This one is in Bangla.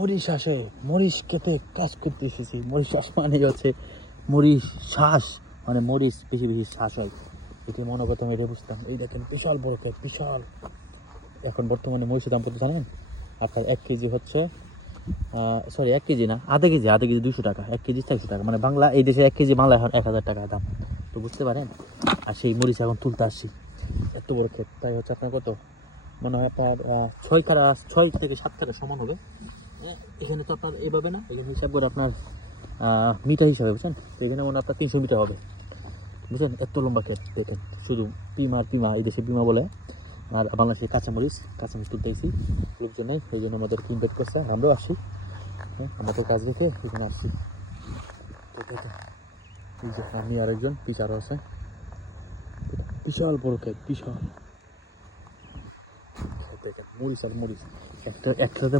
মরিচ আসে মরিচ খেতে কাজ করতে এসেছি মরিচ শ্বাস মানে হচ্ছে মরিচ শ্বাস মানে মরিচ বেশি বেশি শ্বাস হয়। এটি মনে করতাম, এটা বুঝতাম। এই দেখেন, বিশাল বড় ক্ষেত, বিশাল। এখন বর্তমানে মরিচের দাম কত জানেন? আপনার এক কেজি হচ্ছে সরি এক কেজি না, আধা কেজি আধা কেজি দুশো টাকা, এক কেজি চারশো টাকা। মানে বাংলা, এই দেশে এক কেজি বাংলা এখন এক হাজার টাকা দাম। তো বুঝতে পারেন? আর সেই মরিচ এখন তুলতে আসছি। এত বড় ক্ষেত, তাই হচ্ছে আপনার কত? মনে হয় আপনার ছয় কারা ছয় থেকে সাত কারা সমান হবে। এখানে তো আপনার এইভাবে না, এখানে হিসাব করে আপনার মিটার হিসাবে, বুঝছেন? তো এখানে মনে আপনার তিনশো মিটার হবে, বুঝছেন? এত লম্বা ক্ষেত, দেখেন, শুধু পিমা আর পিমা, এই দেশে পিমা বলে। আর বাংলাদেশে কাঁচামরিচ কাঁচামরিচ তুলতে আইসি লোকজন এই জন্য আমাদের ইনভাইট করছে আমরাও আসি হ্যাঁ আমাদের কাজ রেখে এখানে আসছি। এই যে আমি আরেকজন পিছারও আছে। বিশাল বড় ক্ষেত, বিশাল। দেখেন, মরিচ আর মরিচ, একটা, একসাথে